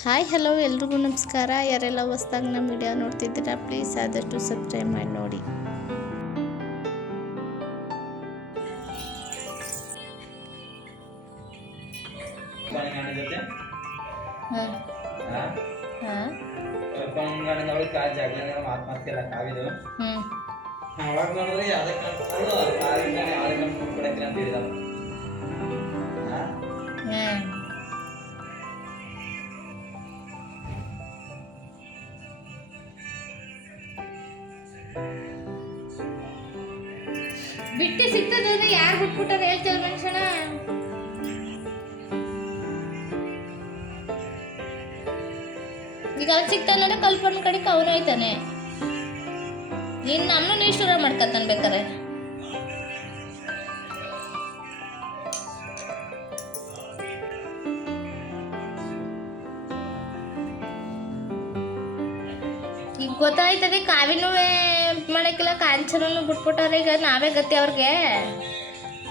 Hi hello ಎಲ್ರಿಗೂ ನಮಸ್ಕಾರ. ಯಾರೆಲ್ಲ ಹೊಸ್ದಾಗಿ ನಮ್ಮ ವಿಡಿಯೋ ನೋಡ್ತಿದ್ದೀರಾ ಪ್ಲೀಸ್ ಆದಷ್ಟು ಸಬ್ಸ್ಕ್ರೈಬ್ ಮಾಡಿ ನೋಡಿ. ಬಿಟ್ಟು ಸಿಗ್ತದಂದ್ರೆ ಯಾರು ಬಿಟ್ಬಿಟ್ಟಾರ ಹೇಳ್ತೇವೆ ಮನುಷ್ಯನ. ಈಗ ಅವ್ನು ಸಿಗ್ತಾನೆ ಕಲ್ಪನ ಕಡೆಗೆ ಅವನು ಆಯ್ತಾನೆ. ನೀನು ನಮ್ಮನ್ನು ನಿಷ್ಠುರ ಮಾಡ್ಕತ್ತಾನೆ ಬೇಕಾರೆ. ಈಗ ಗೊತ್ತಾಯ್ತದೆ ಕಾವಿನೂ ಮಾಡಕ್ಕಿಲ್ಲ, ಕಾಂಚನೂ ಬಿಟ್ಬಿಟ್ಟವ್ರೆ. ಈಗ ನಾವೇ ಗತಿ ಅವ್ರಿಗೆ.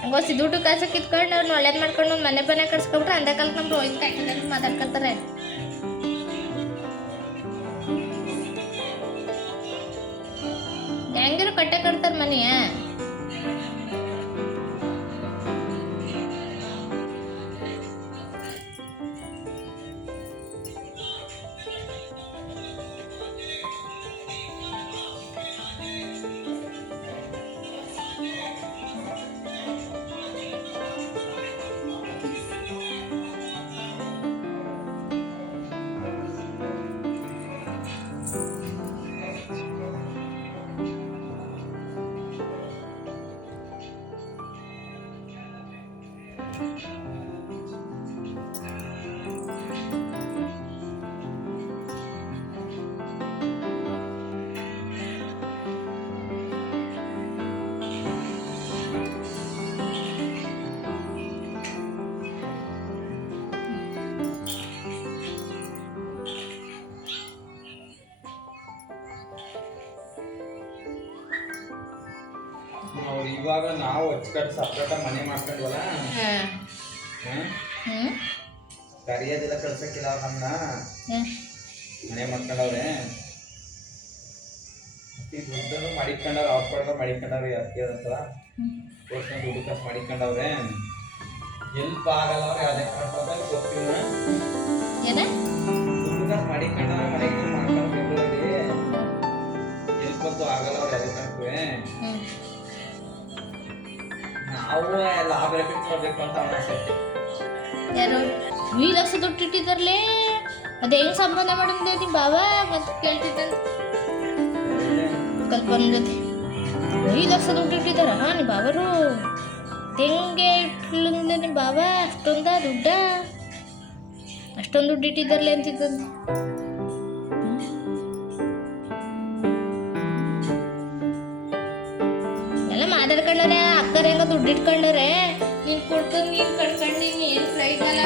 ಹಂಗೋಸಿ ದುಡ್ಡು ಕಾಸು ಕಿತ್ಕೊಂಡು ಅವ್ರನ್ನ ಒಳ್ಳೇದು ಮಾಡ್ಕೊಂಡು ಒಂದು ಮನೆ ಕಟ್ಸ್ಕೊಬಿಟ್ರೆ ಅಂದ ಕಾಲಕ್ಕೆ ನಮ್ಗೆ ರೋಹಿತ್ ಕಾಯ್ತಿದ್ದಾರೆ ಮಾತಾಡ್ಕೊತಾರೆ. ಹೆಂಗಿರೋ ಕಟ್ಟೆ ಕಟ್ತಾರೆ ಮನೆಯ. ಇವಾಗ ನಾವು ಹಚ್ಕಟ್ಟು ಸಪ್ರೇಟ್ ಮನೆ ಮಾಡ್ಕೊಂಡ್ವಲ್ಲ, ಕರಿಯೋದೆಲ್ಲ ಕಳ್ಸಕ್ಕಿಲ್ಲ ನಮ್ಮನ್ನ. ಮನೆ ಮಾಡ್ಕೊಂಡವ್ರೆ, ದುಡ್ಡನ್ನು ಮಾಡಿಕೊಂಡವ್ರೆ. ಅವ್ರ ಕೊಡ್ರ ಮಾಡಿಕೊಂಡವ್ರೆ. ಅಂತ ತೋರ್ಸ್ಕೊಂಡು ದುಡ್ಡು ಕಾಸು ಮಾಡಿಕೊಂಡವ್ರೆ. ಎಲ್ಪ ಆಗಲ್ಲ ಅವ್ರೆ. ಅದೇ ಕಟ್ಬೇಕು ಗೊತ್ತಿಲ್ಲ. ದುಡ್ಡು ಕಾಸು ಮಾಡಿಕೊಂಡವ್ರೆ. ಮನೆಗೆ ಮಾಡ್ಕೊಂಡು ಬೆಂಗಳೂರಲ್ಲಿ ಎಲ್ಪಂತೂ ಆಗಲ್ಲ ಅವ್ರೆ. ಅದೇ ಕಟ್ವೆ ನಾವು ಲಾಭ ಕೊಡ್ಬೇಕು ಅಂತ ಆಸೆ. ಯಾರು 2 ಲಕ್ಷ ದುಡ್ಡು ಇಟ್ಟಿದ್ದಾರಲೇ, ಅದೇ ಹೆಂಗ್ ಸಂಬಂಧ ಮಾಡಿದ್ದೆ ನಿಮ್ಮ ಬಾವ ಅಂತ ಕೇಳ್ತಿದ್ದಂತ. ಕಲ್ಪನ ಜೊತೆ 2 ಲಕ್ಷ ದುಡ್ಡು ಇಟ್ಟಿದ್ದಾರ ನಿಮ್ಮ ಬಾವರು. ಹೆಂಗೆ ಇಟ್ಲಿಂದ ನಿಮ್ಮ ಬಾವ ಅಷ್ಟೊಂದು ದುಡ್ಡು ಇಟ್ಟಿದ್ದಾರಲೆ ಅಂತಿದ್ದಂತೆ. ಎಲ್ಲ ಮಾತಾಡ್ಕೊಂಡಾರೆ. ಅಕ್ಕರ ಹೆಂಗ ದುಡ್ಡು ಇಟ್ಕೊಂಡಾರೆ. ನೀನ್ ಕೊಡ್ಕೊಂಡು ನೀನ್ ಕಡ್ಕೊಂಡು ನೀನ್ ಏನು ಪ್ರಯೋಜನ ಅಲ್ಲ.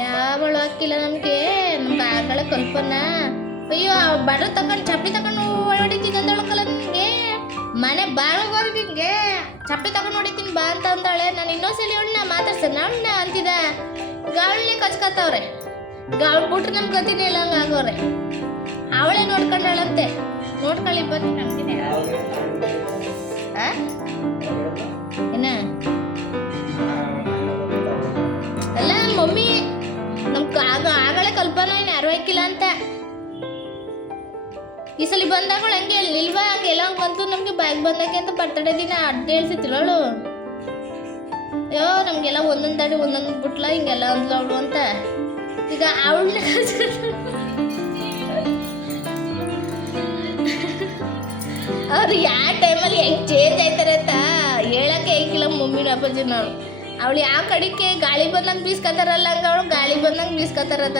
ಯಾವಳು ಹಾಕಿಲ್ಲ ನಮ್ಗೆ ಆಗಳ ಕಲ್ಪನಾ. ಅಯ್ಯೋ ಬಡ್ರ ತಕೊಂಡು ಚಪ್ಪಲಿ ತಕೊಂಡು ಹೊಡಿತೀನಿ ಅಂದಳಕಲ್ಲ ನಿನ್ಗೆ. ಮನೆ ಬಾಳಗೋದು ನಿನ್ಗೆ ಚಪ್ಪಲಿ ತಗೊಂಡು ಹೊಡಿತೀನಿ ಬಾ ಅಂತ ಅಂದಾಳೆ. ನಾನು ಇನ್ನೊಂದ್ಸಲಿ ಅವಳನ್ನ ಮಾತಾಡ್ಸೇನೆ ಅವಳನ್ನ ಅಂತಿದ. ಗಾಳನ್ನೇ ಕಚ್ಕತ್ತವ್ರೆ. ಗಾಳ್ ಬಿಟ್ರೆ ನಮ್ ಗತಿನೇ ಇಲ್ಲ ಹಂಗ ಆಗೋರೆ. ಅವಳೇ ನೋಡ್ಕೊಂಡಳಂತೆ. ನೋಡ್ಕೊಳ್ಳಿ ಬಂದು ನಮ್ಗಿನ ಏನ ಅಲ್ಲ ಮಮ್ಮಿ ನಮ್ಗೆ ಆಗಲೇ ಕಲ್ಪನಾ ಏನು ಯಾರು ಹಾಕಿಲ್ಲ ಅಂತ. ಈ ಸಲ ಬಂದಾಗಳು ಹಂಗೆ ನಿಲ್ವಾ ಹಂಗೆಲ್ಲ ಬಂತು ನಮ್ಗೆ ಬ್ಯಾಗ್ ಬಂದಕ್ಕೆ ಅಂತ ಬರ್ತಡೇ ದಿನ ಅಡ್ಡ ಹೇಳ್ಸಿತ್ತಿಲ್ಲವಳು. ಅಯ್ಯೋ ನಮ್ಗೆಲ್ಲ ಒಂದೊಂದು ದಾಡಿ ಒಂದೊಂದು ಬಿಟ್ಲ ಹಿಂಗೆಲ್ಲ ಅಂದ್ಲು ಅವಳು ಅಂತ. ಈಗ ಅವಳನ್ನ ಅವ್ರು ಯಾವ ಟೈಮಲ್ಲಿ ಹೆಂಗೆ ಚೇಂಜ್ ಆಯ್ತಾರೆ ಅಂತ ಹೇಳಕ್ಕೆ ಹೇಗಿಲ್ಲ ಮಮ್ಮಿನ ಅಪ್ಪಾಜಿನ. ಅವಳು ಯಾವ ಕಡೆಗೆ ಗಾಳಿ ಬಂದಂಗೆ ಬೀಸ್ಕೊತಾರಲ್ಲ ಹಂಗ ಅವಳು ಗಾಳಿ ಬಂದಂಗೆ ಬೀಸ್ಕೊತಾರದ.